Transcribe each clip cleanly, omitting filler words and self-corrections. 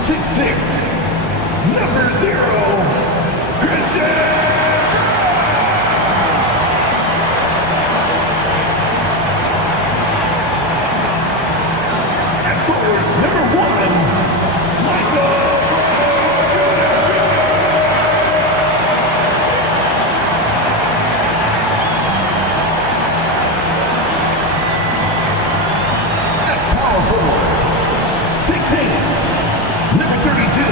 6'6", number 0, Christian. Number 1, Michael. At power forward, 6'8", number 32.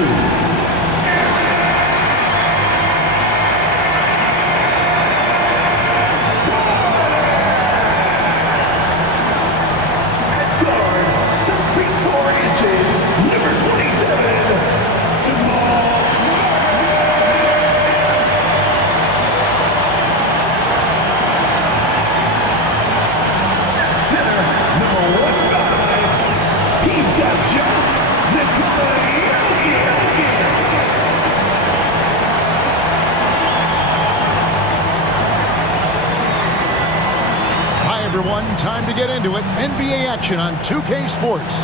Everyone, time to get into it. NBA action on 2K Sports.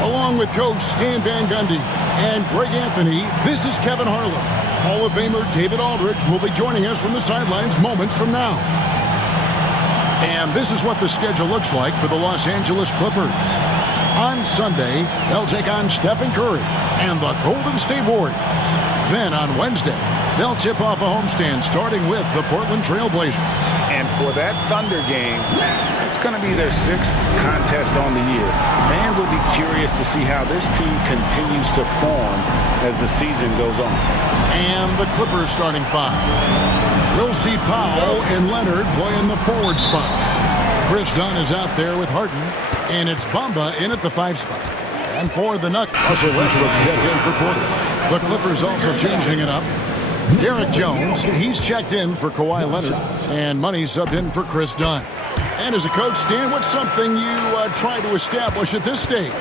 Along with Coach Stan Van Gundy and Greg Anthony, this is Kevin Harlan. Hall of Famer David Aldridge will be joining us from the sidelines moments from now. And this is what the schedule looks like for the Los Angeles Clippers. On Sunday, they'll take on Stephen Curry and the Golden State Warriors. Then on Wednesday, they'll tip off a homestand starting with the Portland Trail Blazers. And for that Thunder game, it's going to be their 6th contest on the year. Fans will be curious to see how this team continues to form as the season goes on. And the Clippers starting 5. We'll see Powell and Leonard playing the forward spots. Chris Dunn is out there with Harden, and it's Bamba in at the 5 spot. And for the Nuggets, Russell Westbrook checked in for Porter. The Clippers also changing it up. Derek Jones, he's checked in for Kawhi Leonard, and Money subbed in for Chris Dunn. And as a coach, Dan, what's something you try to establish at this stage?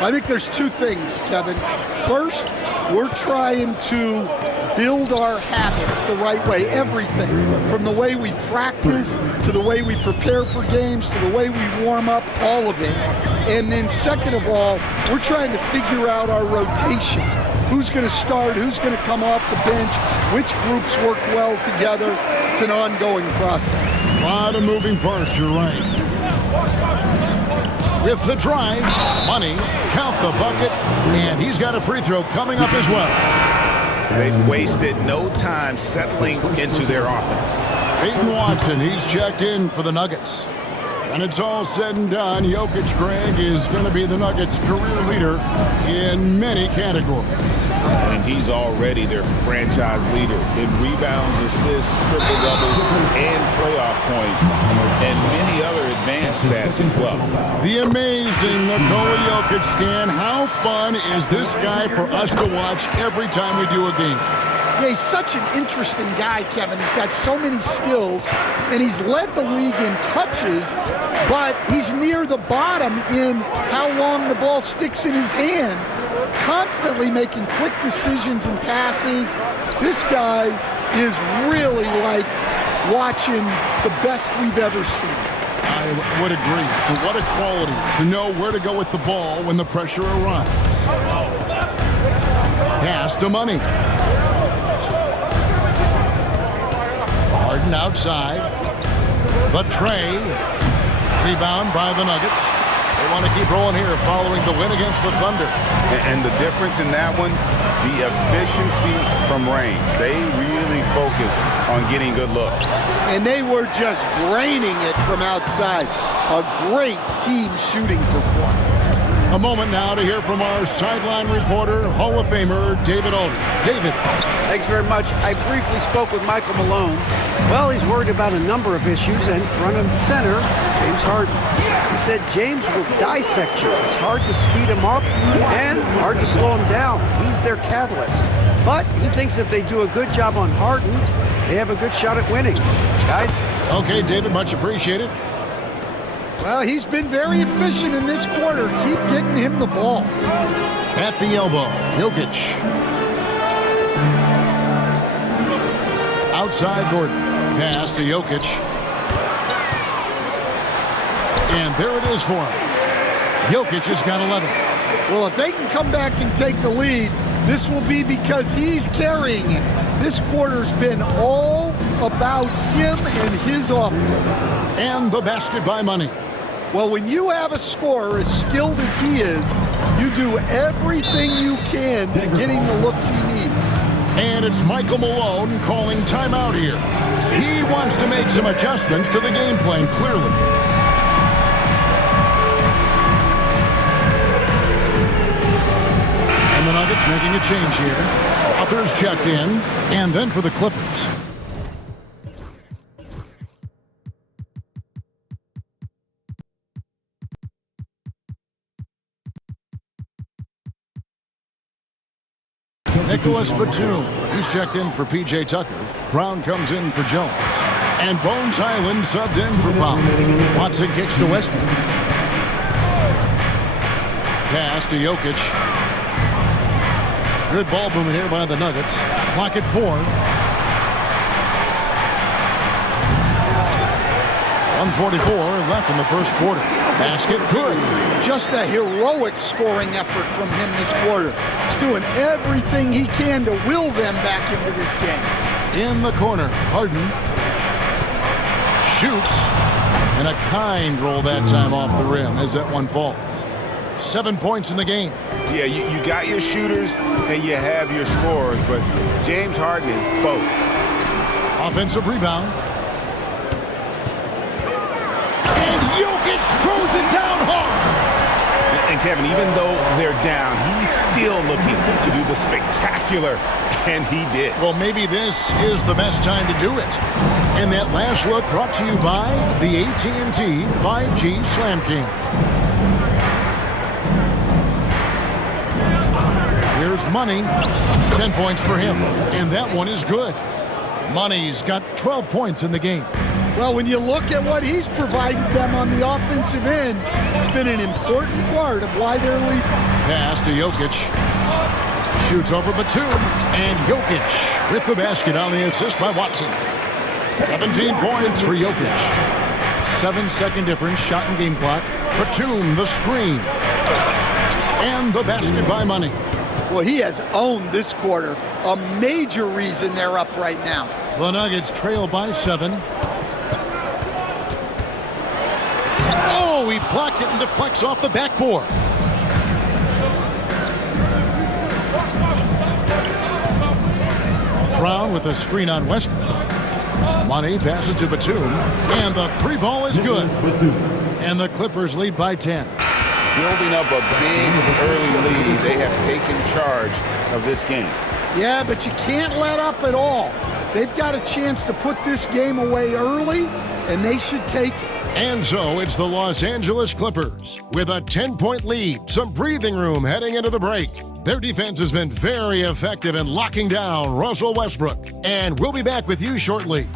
I think there's 2 things, Kevin. First, we're trying to build our habits the right way, everything, from the way we practice to the way we prepare for games to the way we warm up, all of it. And then second of all, we're trying to figure out our rotations. Who's going to start, who's going to come off the bench, which groups work well together. It's an ongoing process. A lot of moving parts, you're right. With the drive, Money, count the bucket, and he's got a free throw coming up as well. They've wasted no time settling into their offense. Peyton Watson, he's checked in for the Nuggets. When it's all said and done, Jokic, Greg, is going to be the Nuggets' career leader in many categories. And he's already their franchise leader in rebounds, assists, triple-doubles, and playoff points, and many other advanced stats as well. The amazing Nikola Jokic, Stan. How fun is this guy for us to watch every time we do a game? Yeah, he's such an interesting guy, Kevin. He's got so many skills, and he's led the league in touches, but he's near the bottom in how long the ball sticks in his hand, constantly making quick decisions and passes. This guy is really like watching the best we've ever seen. I would agree. But what a quality to know where to go with the ball when the pressure arrives. Pass to Money. Harden outside. The tray. Rebound by the Nuggets. They want to keep rolling here following the win against the Thunder. And the difference in that one, the efficiency from range. They really focused on getting good looks. And they were just draining it from outside. A great team shooting performance. A moment now to hear from our sideline reporter, Hall of Famer David Aldridge. David. Thanks very much. I briefly spoke with Michael Malone. Well, he's worried about a number of issues, and front and center, James Harden. He said James will dissect you. It's hard to speed him up and hard to slow him down. He's their catalyst. But he thinks if they do a good job on Harden, they have a good shot at winning. Guys? Okay, David, much appreciated. Well, he's been very efficient in this quarter. Keep getting him the ball. At the elbow, Jokic. Outside Gordon. Pass to Jokic. And there it is for him. Jokic has got 11. Well, if they can come back and take the lead, this will be because he's carrying it. This quarter's been all about him and his offense. And the basket by Money. Well, when you have a scorer as skilled as he is, you do everything you can to get him the looks he needs. And it's Michael Malone calling timeout here. He wants to make some adjustments to the game plan, clearly. And the Nuggets making a change here. Others checked in, and then for the Clippers. Nikola Batum. He's checked in for P.J. Tucker. Brown comes in for Jones. And Bones Highland subbed in for Powell. Watson kicks to Westbrook. Pass to Jokic. Good ball movement here by the Nuggets. Clock at 4. 1:44 left in the first quarter. Basket good. Just a heroic scoring effort from him this quarter. He's doing everything he can to will them back into this game. In the corner, Harden shoots, and a kind roll that time off the rim as that one falls. 7 points in the game. Yeah, you got your shooters and you have your scorers, but James Harden is both. Offensive rebound. And Jokic throws it down hard. And Kevin, even though they're down, he's still looking to do the spectacular, and he did. Well, maybe this is the best time to do it. And that last look brought to you by the AT&T 5G Slam King. Here's Money. 10 points for him. And that one is good. Money's got 12 points in the game. Well, when you look at what he's provided them on the offensive end, it's been an important part of why they're leading. Pass to Jokic. Shoots over Batum. And Jokic with the basket on the assist by Watson. 17 points for Jokic. 7-second difference, shot and game clock. Batum, the screen. And the basket by Money. Well, he has owned this quarter. A major reason they're up right now. The Nuggets trail by 7. Oh, he blocked it and deflects off the backboard. Brown with the screen on Westbrook. Money passes to Batum, and the 3 ball is good. And the Clippers lead by 10. Building up a big early lead, they have taken charge of this game. Yeah, but you can't let up at all. They've got a chance to put this game away early, and they should take it. And so it's the Los Angeles Clippers with a 10-point lead, some breathing room heading into the break. Their defense has been very effective in locking down Russell Westbrook. And we'll be back with you shortly.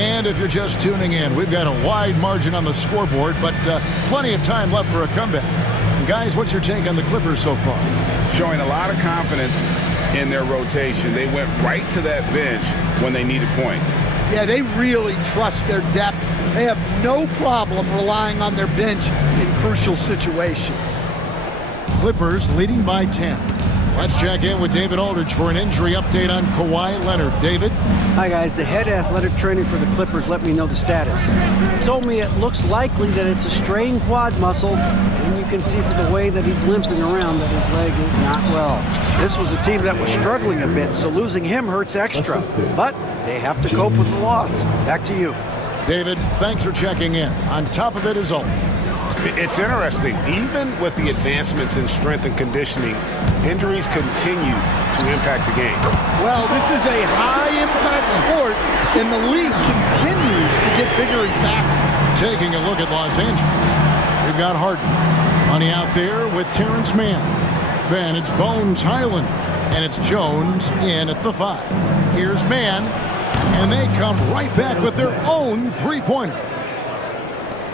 And if you're just tuning in, we've got a wide margin on the scoreboard, but plenty of time left for a comeback. And guys, what's your take on the Clippers so far? Showing a lot of confidence in their rotation. They went right to that bench when they needed points. Yeah, they really trust their depth. They have no problem relying on their bench in crucial situations. Clippers leading by 10. Let's check in with David Aldridge for an injury update on Kawhi Leonard. David? Hi, guys. The head athletic trainer for the Clippers let me know the status. He told me it looks likely that it's a strained quad muscle, and you can see from the way that he's limping around that his leg is not well. This was a team that was struggling a bit, so losing him hurts extra. But they have to cope with the loss. Back to you. David, thanks for checking in. On top of it as always. It's interesting. Even with the advancements in strength and conditioning, injuries continue to impact the game. Well, this is a high-impact sport, and the league continues to get bigger and faster. Taking a look at Los Angeles, we've got Harden. Money out there with Terrence Mann. Then it's Bones Highland, and it's Jones in at the 5. Here's Mann, and they come right back with their own three-pointer.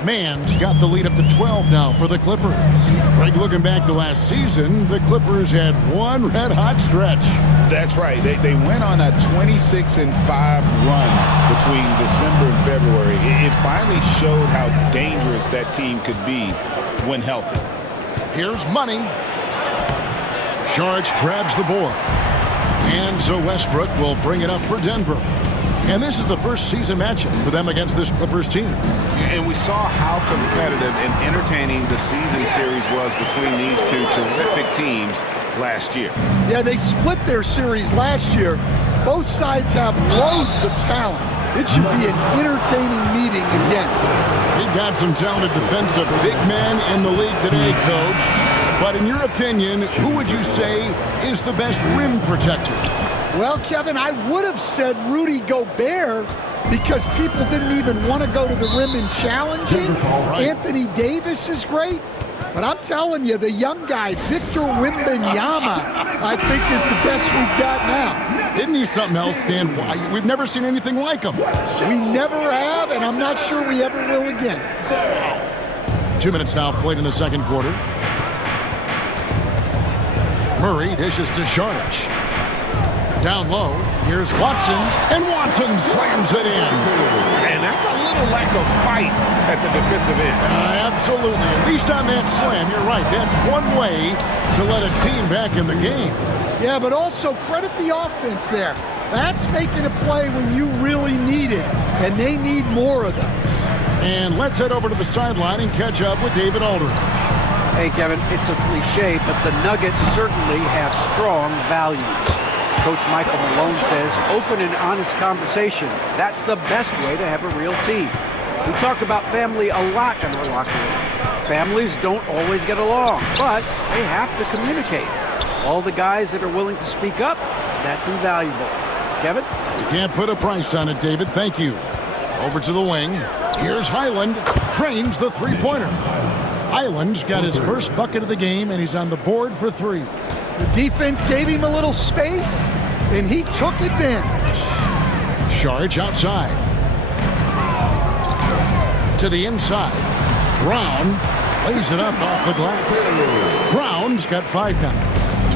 Mann's got the lead up to 12 now for the Clippers. Greg, looking back to last season, the Clippers had one red-hot stretch. That's right. They went on a 26-5 run between December and February. It finally showed how dangerous that team could be when healthy. Here's Money. Saric grabs the board. And so Westbrook will bring it up for Denver. And this is the first season matchup for them against this Clippers team. And we saw how competitive and entertaining the season series was between these two terrific teams last year. Yeah, they split their series last year. Both sides have loads of talent. It should be an entertaining meeting again. We've got some talented defensive big men in the league today, Coach. But in your opinion, who would you say is the best rim protector? Well, Kevin, I would have said Rudy Gobert because people didn't even want to go to the rim and challenge him. Right. Anthony Davis is great. But I'm telling you, the young guy, Victor Wembanyama, I think is the best we've got now. Isn't he something else, Stan? We've never seen anything like him. We never have, and I'm not sure we ever will again. 2 minutes now played in the second quarter. Murray dishes to Saric. Down low, here's Watson, and Watson slams it in. And that's a little lack of fight at the defensive end. Absolutely. At least on that slam, you're right. That's one way to let a team back in the game. Yeah, but also credit the offense there. That's making a play when you really need it, and they need more of them. And let's head over to the sideline and catch up with David Aldridge. Hey, Kevin, it's a cliche, but the Nuggets certainly have strong values. Coach Michael Malone says open and honest conversation. That's the best way to have a real team. We talk about family a lot in our locker room. Families don't always get along, but they have to communicate. All the guys that are willing to speak up, that's invaluable. Kevin? You can't put a price on it, David. Thank you. Over to the wing. Here's Highland. Trains the three-pointer. Highland's got his first bucket of the game, and he's on the board for three. The defense gave him a little space, and he took advantage. Saric outside. To the inside. Brown lays it up off the glass. Brown's got 5 now.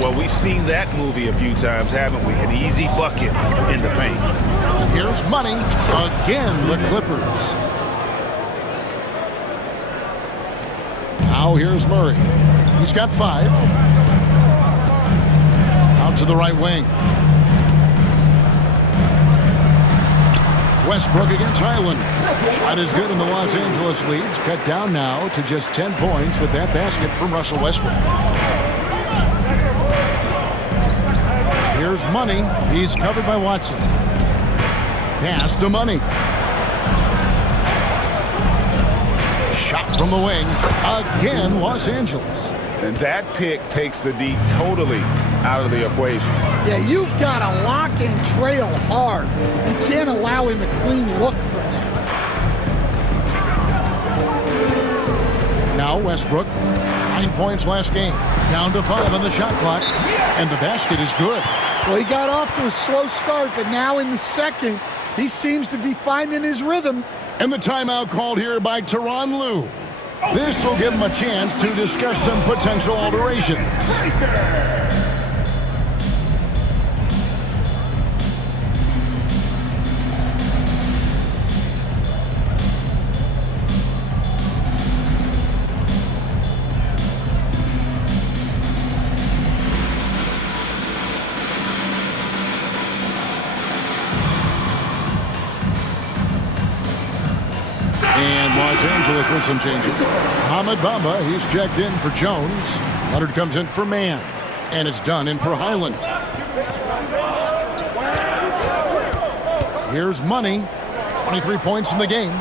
Well, we've seen that movie a few times, haven't we? An easy bucket in the paint. Here's Money. Again, the Clippers. Now here's Murray. He's got 5. Out to the right wing. Westbrook against Highland. Shot is good in the Los Angeles leads. Cut down now to just 10 points with that basket from Russell Westbrook. Here's Money. He's covered by Watson. Pass to Money. Shot from the wing. Again, Los Angeles. And that pick takes the D totally out of the equation. Yeah, you've got to lock and trail hard. You can't allow him a clean look from there. Now Westbrook, 9 points last game. Down to 5 on the shot clock. And the basket is good. Well, he got off to a slow start, but now in the second, he seems to be finding his rhythm. And the timeout called here by Tyronn Lue. This will give him a chance to discuss some potential alterations. And Los Angeles with some changes. Ahmed Bamba, he's checked in for Jones. Leonard comes in for Mann. And it's done in for Highland. Here's Money. 23 points in the game.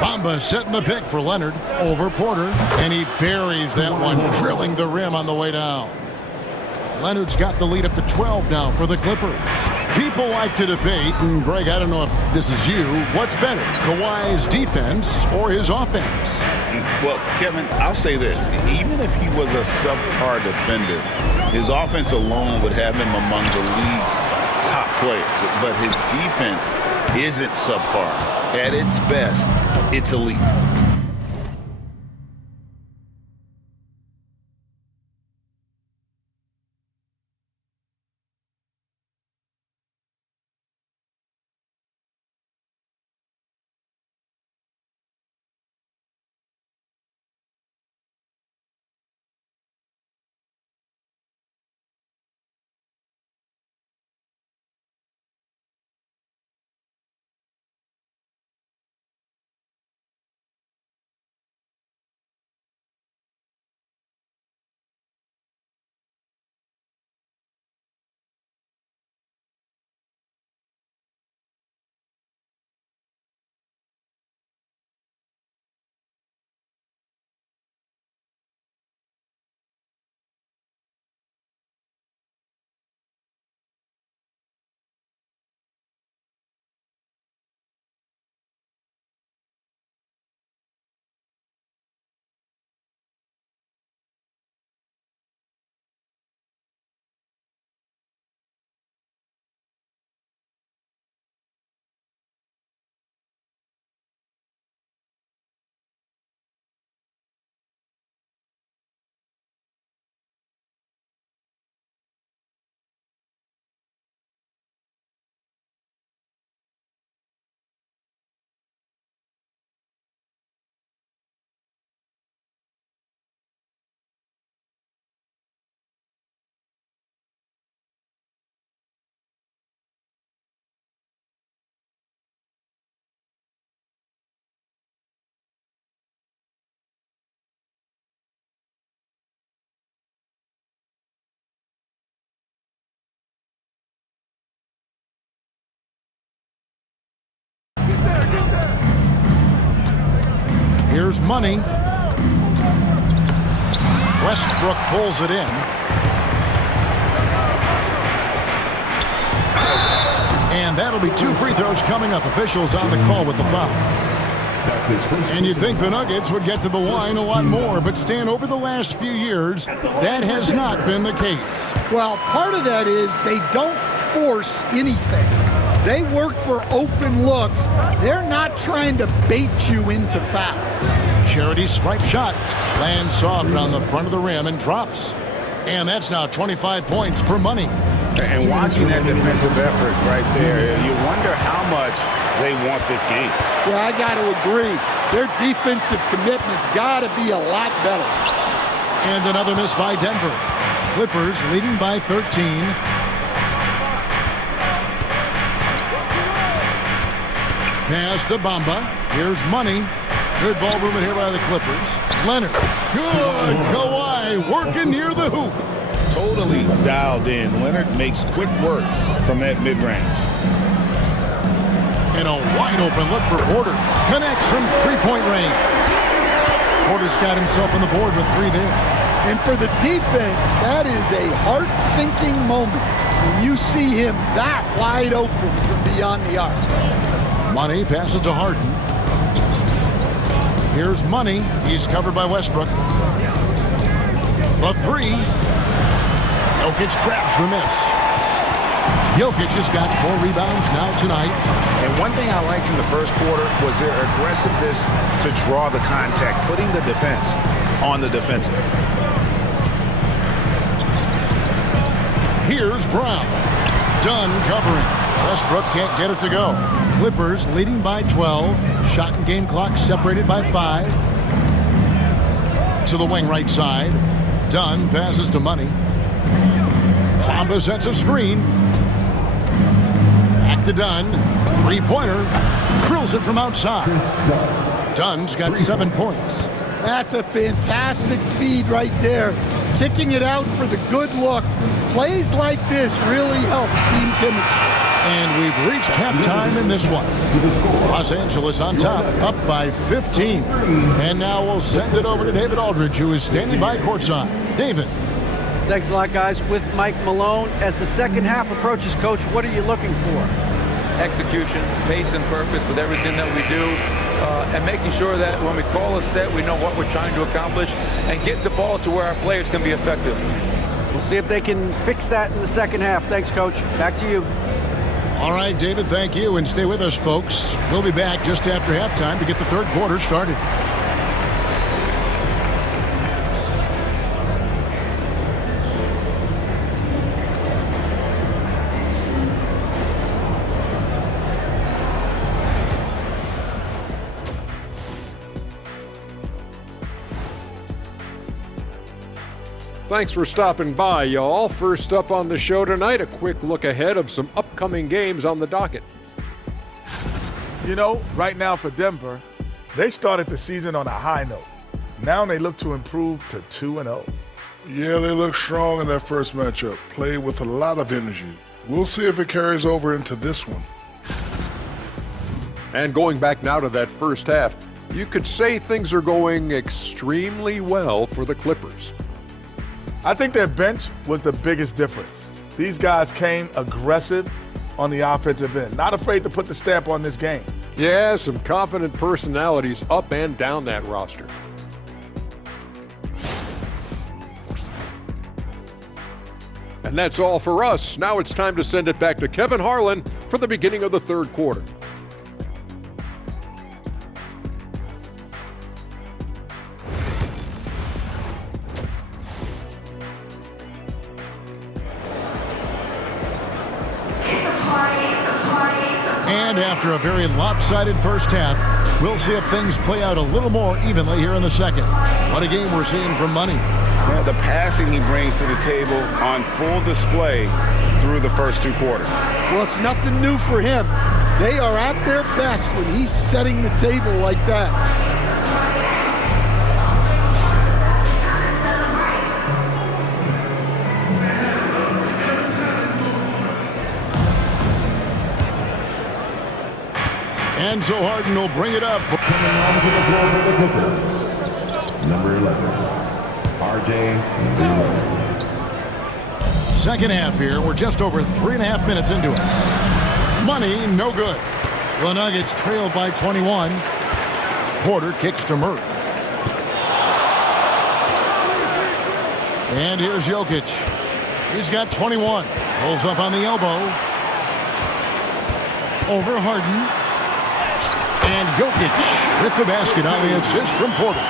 Bamba setting the pick for Leonard. Over Porter. And he buries that one, drilling the rim on the way down. Leonard's got the lead up to 12 now for the Clippers. People like to debate, and Greg, I don't know if this is you, what's better, Kawhi's defense or his offense? Well, Kevin, I'll say this. Even if he was a subpar defender, his offense alone would have him among the league's top players. But his defense isn't subpar. At its best, it's elite. Here's money. Westbrook pulls it in. And that'll be 2 free throws coming up. Officials on the call with the foul. And you'd think the Nuggets would get to the line a lot more, but Stan, over the last few years, that has not been the case. Well, part of that is they don't force anything. They work for open looks. They're not trying to bait you into fouls. Charity stripe shot lands soft on the front of the rim and drops. And that's now 25 points for money. And watching that defensive effort right there, you wonder how much they want this game. Yeah, I got to agree. Their defensive commitment's got to be a lot better. And another miss by Denver. Clippers leading by 13. Pass to Bamba. Here's money. Good ball movement here by the Clippers. Leonard. Good. Kawhi working near the hoop. Totally dialed in. Leonard makes quick work from that mid-range. And a wide open look for Porter. Connects from three-point range. Porter's got himself on the board with 3 there. And for the defense, that is a heart-sinking moment when you see him that wide open from beyond the arc. Money passes to Harden. Here's Money. He's covered by Westbrook. The 3. Jokic grabs the miss. Jokic has got 4 rebounds now tonight. And one thing I liked in the first quarter was their aggressiveness to draw the contact, putting the defense on the defensive. Here's Brown. Dunn covering. Westbrook can't get it to go. Clippers leading by 12. Shot and game clock separated by 5. To the wing right side. Dunn passes to Money. Bamba sets a screen. Back to Dunn. 3-pointer. Drills it from outside. Dunn's got 7 points. That's a fantastic feed right there. Kicking it out for the good look. Plays like this really help team chemistry. And we've reached halftime in this one. Los Angeles on top, up by 15. And now we'll send it over to David Aldridge, who is standing by courtside. David. Thanks a lot, guys. With Mike Malone, as the second half approaches, Coach, what are you looking for? Execution, pace, and purpose with everything that we do, and making sure that when we call a set, we know what we're trying to accomplish, and get the ball to where our players can be effective. We'll see if they can fix that in the second half. Thanks, Coach. Back to you. All right, David, thank you. And stay with us, folks. We'll be back just after halftime to get the third quarter started. Thanks for stopping by, y'all. First up on the show tonight, a quick look ahead of some upcoming games on the docket. You know, right now for Denver, they started the season on a high note. Now they look to improve to 2-0. Yeah, they look strong in their first matchup. Played with a lot of energy. We'll see if it carries over into this one. And going back now to that first half, you could say things are going extremely well for the Clippers. I think their bench was the biggest difference. These guys came aggressive on the offensive end, not afraid to put the stamp on this game. Yeah, some confident personalities up and down that roster. And that's all for us. Now it's time to send it back to Kevin Harlan for the beginning of the third quarter. And after a very lopsided first half, we'll see if things play out a little more evenly here in the second. What a game we're seeing from Money. Yeah, the passing he brings to the table on full display through the first two quarters. Well, it's nothing new for him. They are at their best when he's setting the table like that. And so Harden will bring it up. Coming onto the floor for the Clippers, number 11, RJ, number 11. Second half here. We're just over 3.5 minutes into it. Money, no good. The Nuggets trailed by 21. Porter kicks to Murray. And here's Jokic. He's got 21. Pulls up on the elbow. Over Harden. And Jokic with the basket on the assist from Porter.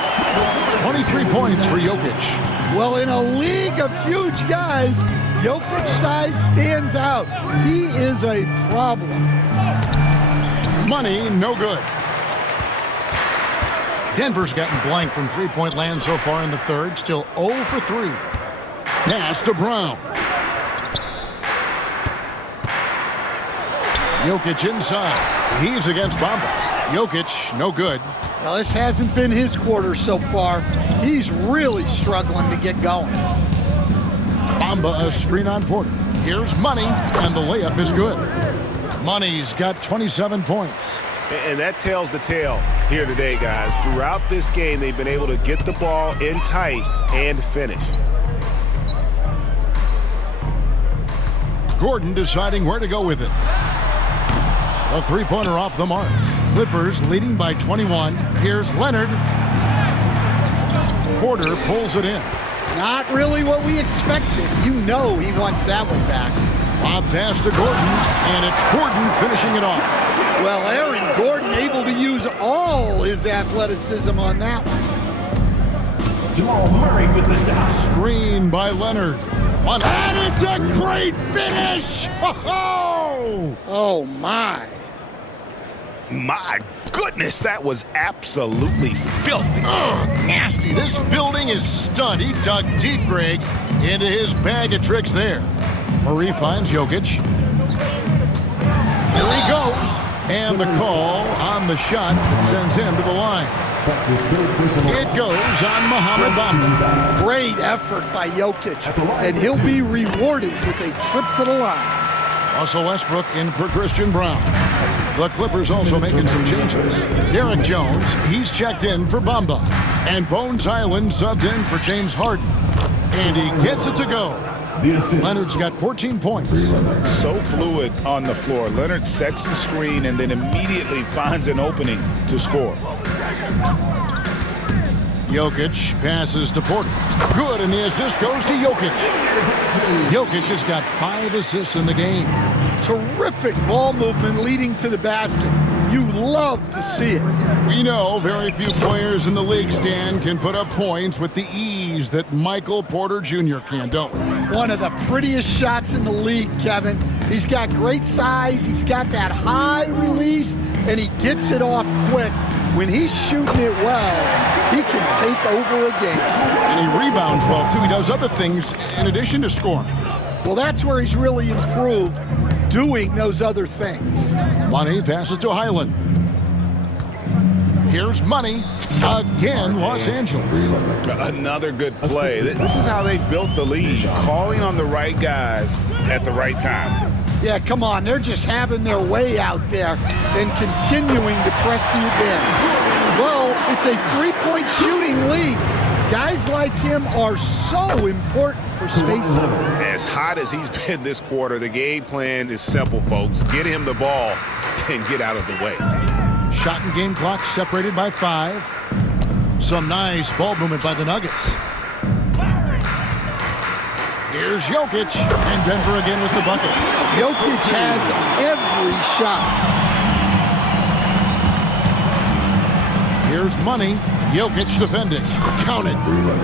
23 points for Jokic. Well, in a league of huge guys, Jokic's size stands out. He is a problem. Money, no good. Denver's gotten blank from three-point land so far in the third. Still 0 for 3. Pass to Brown. Jokic inside. He's against Bamba. Jokic, no good. Well, this hasn't been his quarter so far. He's really struggling to get going. Bamba a screen on Porter. Here's Money, and the layup is good. Money's got 27 points. And that tells the tale here today, guys. Throughout this game, they've been able to get the ball in tight and finish. Gordon deciding where to go with it. A three-pointer off the mark. Clippers leading by 21. Here's Leonard. Porter pulls it in. Not really what we expected. You know he wants that one back. Lob pass to Gordon, and it's Gordon finishing it off. Well, Aaron Gordon able to use all his athleticism on that one. Jamal Murray with the dot. Screen by Leonard. And it's a great finish! Oh, my. My goodness, that was absolutely filthy. Oh, nasty. This building is stunned. He dug deep, Greg, into his bag of tricks there. Murray finds Jokic. Here he goes. And the call on the shot that sends him to the line. It goes on Mohamed Bamba. Great effort by Jokic, and he'll be rewarded with a trip to the line. Russell Westbrook in for Christian Brown. The Clippers also making some changes. Derek Jones, he's checked in for Bamba. And Bones Island subbed in for James Harden. And he gets it to go. Leonard's got 14 points. So fluid on the floor. Leonard sets the screen and then immediately finds an opening to score. Jokic passes to Porter. Good, and the assist goes to Jokic. Jokic has got 5 assists in the game. Terrific ball movement leading to the basket. You love to see it. We know very few players in the league, Stan, can put up points with the ease that Michael Porter Jr. can, don't we? One of the prettiest shots in the league, Kevin. He's got great size, he's got that high release, and he gets it off quick. When he's shooting it well, he can take over a game. And he rebounds well, too. He does other things in addition to scoring. Well, that's where he's really improved, doing those other things. Money passes to Highland. Here's Money. Again, Los Angeles. Another good play. This is how they built the lead, calling on the right guys at the right time. Yeah, come on. They're just having their way out there and continuing to press the advantage. Well, it's a three-point shooting lead. Guys like him are so important for spacing. As hot as he's been this quarter, the game plan is simple, folks. Get him the ball and get out of the way. Shot and game clock separated by 5. Some nice ball movement by the Nuggets. Here's Jokic, and Denver again with the bucket. Jokic has every shot. Here's Money. Jokic defending. Counted.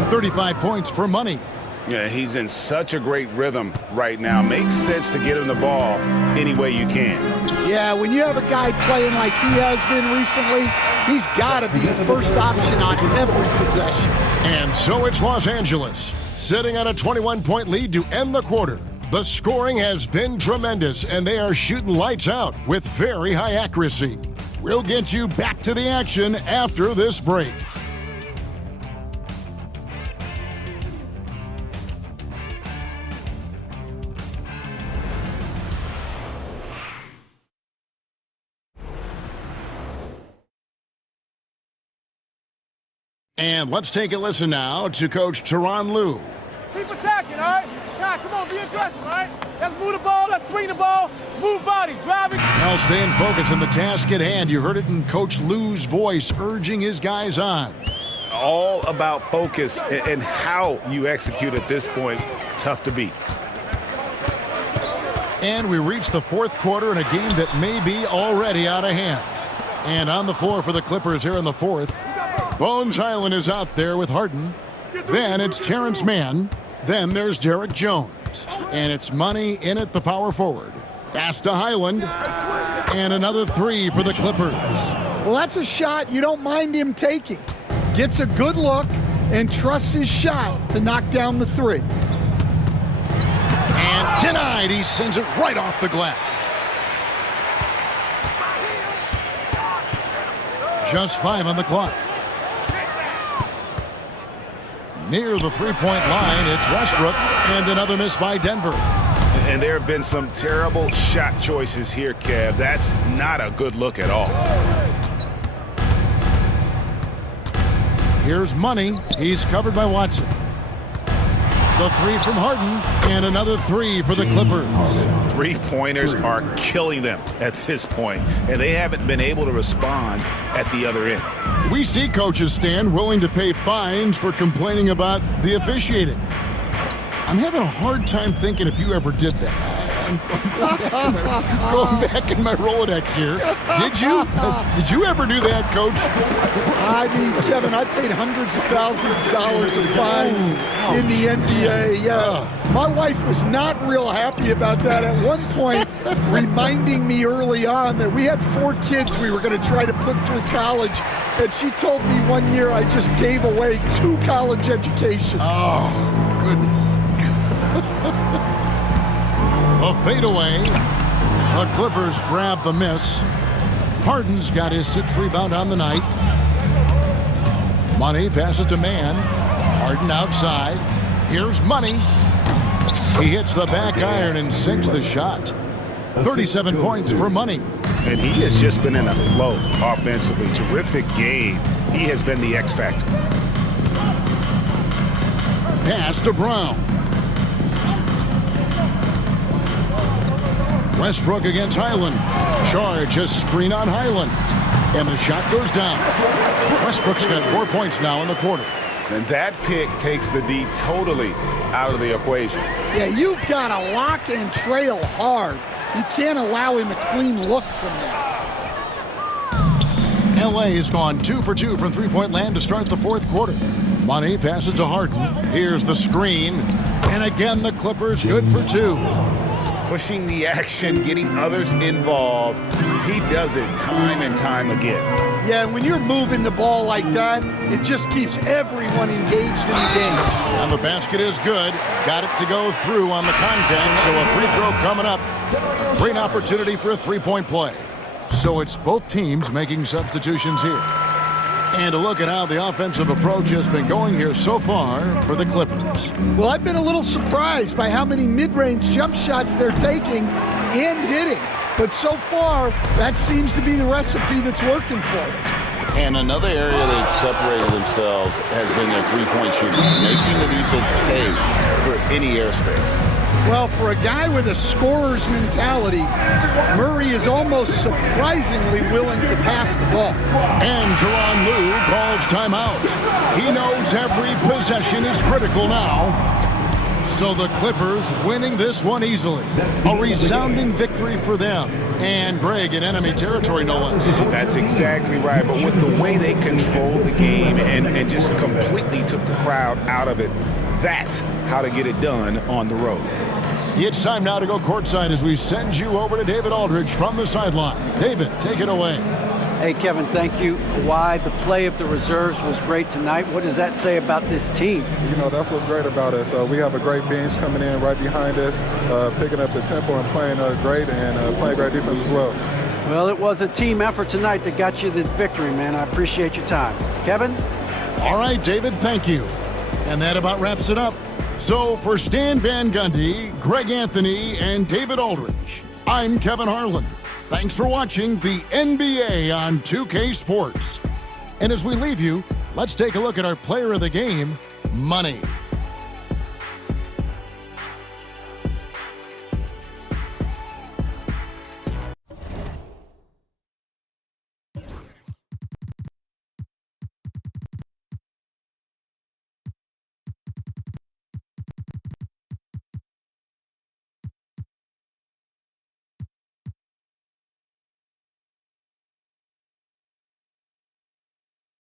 35 points for Money. Yeah, he's in such a great rhythm right now. Makes sense to get him the ball any way you can. Yeah, when you have a guy playing like he has been recently, he's got to be the first option on every possession. And so it's Los Angeles, sitting on a 21-point lead to end the quarter. The scoring has been tremendous, and they are shooting lights out with very high accuracy. We'll get you back to the action after this break. And let's take a listen now to Coach Tyronn Lue. Keep attacking, all right? Nah, come on, be aggressive, all right? Let's move the ball, let's swing the ball, move body, drive it. Now staying focused on the task at hand. You heard it in Coach Lue's voice, urging his guys on. All about focus and how you execute at this point. Tough to beat. And we reach the fourth quarter in a game that may be already out of hand. And on the floor for the Clippers here in the fourth, Bones Highland is out there with Harden. Then it's Terrence Mann. Then there's Derek Jones. And it's Money in at the power forward. Pass to Highland. And another 3 for the Clippers. Well, that's a shot you don't mind him taking. Gets a good look and trusts his shot to knock down the 3. And denied. He sends it right off the glass. Just 5 on the clock. Near the three-point line, it's Westbrook, and another miss by Denver. And there have been some terrible shot choices here, Kev. That's not a good look at all. Here's Money. He's covered by Watson. The 3 from Harden, and another 3 for the Clippers. Three-pointers are killing them at this point, and they haven't been able to respond at the other end. We see coaches, Stan, willing to pay fines for complaining about the officiating. I'm having a hard time thinking if you ever did that. I'm going back in my Rolodex here. Did you? Did you ever do that, Coach? I mean, Kevin, I paid hundreds of thousands of dollars of fines in the NBA. Yeah, my wife was not real happy about that at one point, reminding me early on that we had 4 kids we were going to try to put through college. And she told me one year I just gave away 2 college educations. Oh, goodness. A fadeaway. The Clippers grab the miss. Harden's got his 6th rebound on the night. Money passes to Mann. Harden outside. Here's Money. He hits the back iron and sinks the shot. 37 points for Money. And he has just been in a flow offensively. Terrific game. He has been the X factor. Pass to Brown. Westbrook against Highland. Charge a screen on Highland. And the shot goes down. Westbrook's got 4 points now in the quarter. And that pick takes the D totally out of the equation. Yeah, you've got to lock and trail hard You can't allow him a clean look from that. LA has gone 2 for 2 from three-point land to start the fourth quarter. Money passes to Harden. Here's the screen. And again, the Clippers good for 2. Pushing the action, getting others involved. He does it time and time again. Yeah, and when you're moving the ball like that, it just keeps everyone engaged in the game. And the basket is good. Got it to go through on the contact, so a free throw coming up. A great opportunity for a three-point play. So it's both teams making substitutions here. And a look at how the offensive approach has been going here so far for the Clippers. Well, I've been a little surprised by how many mid-range jump shots they're taking and hitting. But so far, that seems to be the recipe that's working for them. And another area they've separated themselves has been their three-point shooting, making the defense pay for any airspace. Well, for a guy with a scorer's mentality, Murray is almost surprisingly willing to pass the ball. And Tyronn Lue calls timeout. He knows every possession is critical now. So the Clippers winning this one easily. A resounding victory for them. And Greg in enemy territory, no less. That's exactly right. But with the way they controlled the game and just completely took the crowd out of it, that's how to get it done on the road. It's time now to go courtside as we send you over to David Aldridge from the sideline. David, take it away. Hey, Kevin, thank you. Why the play of the reserves was great tonight. What does that say about this team? You know, that's what's great about us. We have a great bench coming in right behind us, picking up the tempo and playing great and playing great defense as well. Well, it was a team effort tonight that got you the victory, man. I appreciate your time. Kevin? All right, David, thank you. And that about wraps it up. So for Stan Van Gundy, Greg Anthony, and David Aldridge, I'm Kevin Harlan. Thanks for watching the NBA on 2K Sports. And as we leave you, let's take a look at our player of the game, Money.